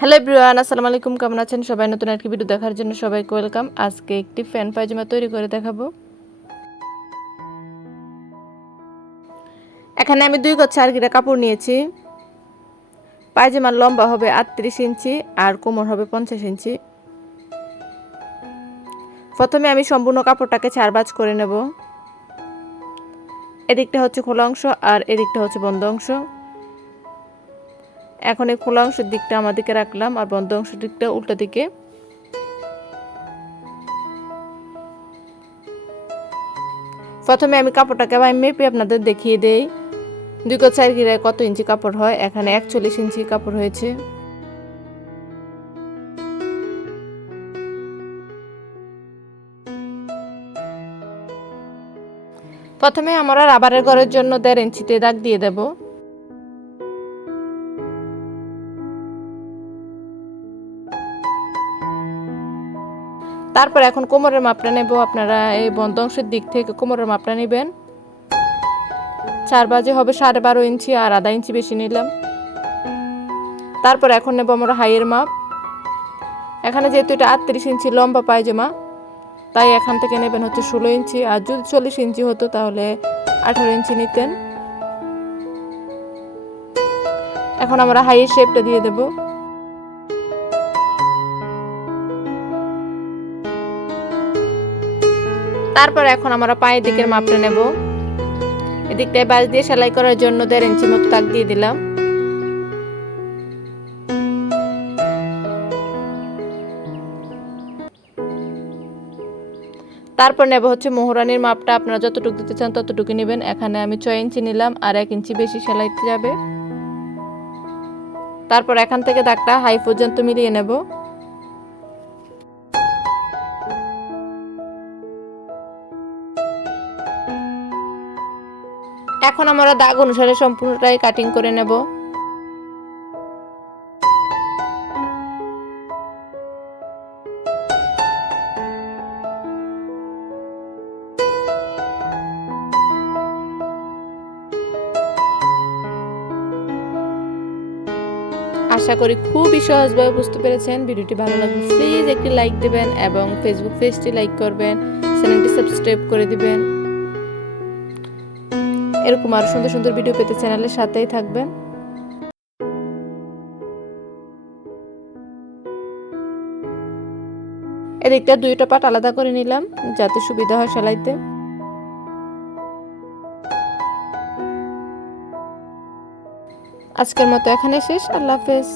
Hello everyone, আসসালামু আলাইকুম। কেমন আছেন সবাই? নতুন একটি ভিডিও দেখার জন্য সবাইকে ওয়েলকাম। আজকে একটি ফ্যান পায়জামা তৈরি করে দেখাবো। এখানে আমি 2 গজ 4 গিরা কাপড় নিয়েছি। পায়জামার লম্বা হবে 38 ইঞ্চি আর কোমর হবে 50 ইঞ্চি। প্রথমে আমি সম্পূর্ণ কাপড়টাকে 4 ভাঁজ করে নেব। এদিকটা হচ্ছে খোলা অংশ আর এদিকটা হচ্ছে বন্ধ অংশ। এখন এই খোলা অংশের দিকটা আমাদিকে রাখলাম আর বন্ধ অংশের দিকটা উল্টো দিকে। প্রথমে আমি কাপড়টাকে মেপে আপনাদের দেখিয়ে দেই 2 গজ 4 গিরায় কত ইঞ্চি কাপড় হয়। এখানে 41 ইঞ্চি কাপড় হয়েছে। প্রথমে আমরা রাবারের ঘরের জন্য 1.5 ইঞ্চিতে দাগ দিয়ে দেব। তারপর এখন কোমরের মাপটা নেব। আপনারা এই বন্ধ অংশের দিক থেকে কোমরের মাপটা নেবেন। 4 ভাঁজে হবে 12.5 ইঞ্চি আর আধা ইঞ্চি বেশি নিলাম। তারপর এখন নেব আমরা হাইয়ের মাপ। এখানে যেহেতু এটা 38 ইঞ্চি লম্বা পায়জামা, তাই এখান থেকে নেবেন হচ্ছে 16 ইঞ্চি। আর যদি 40 ইঞ্চি হতো তাহলে 18 ইঞ্চি নিতেন। এখন আমরা হাইয়ের শেপটা দিয়ে দেব। তারপর এখন আমরা পায়ের দিকের মাপটা নেব। এদিকটায় বাঁশ দিয়ে সেলাই করার জন্য 1.5 ইঞ্চি মতো দাগ দিয়ে দিলাম। তারপর নেব হচ্ছে মোহরানির মাপটা। আপনারা যতটুকু দিতে চান ততটুকু নেবেন। এখানে আমি 6 ইঞ্চি নিলাম আর 1 ইঞ্চি বেশি সেলাইতে যাবে। তারপর এখান থেকে দাগটা হাই পর্যন্ত মিলিয়ে নেব। এখন আমরা দাগ অনুসারে সম্পূর্ণটাই কাটিং করে নেব। আশা করি খুবই সহজভাবে বুঝতে পেরেছেন। ভিডিওটি ভালো লাগলে প্লিজ একটি লাইক দিবেন এবং ফেসবুক পেজটি লাইক করবেন, চ্যানেলটি সাবস্ক্রাইব করে দিবেন। এরকম আরো সুন্দর সুন্দর ভিডিও পেতে চ্যানেলের সাথেই থাকবেন। এদিকটা 2টা পাট আলাদা করে নিলাম যাতে সুবিধা হয় সেলাইতে। আজকের মতো এখানে শেষ। আল্লাহ হাফেজ।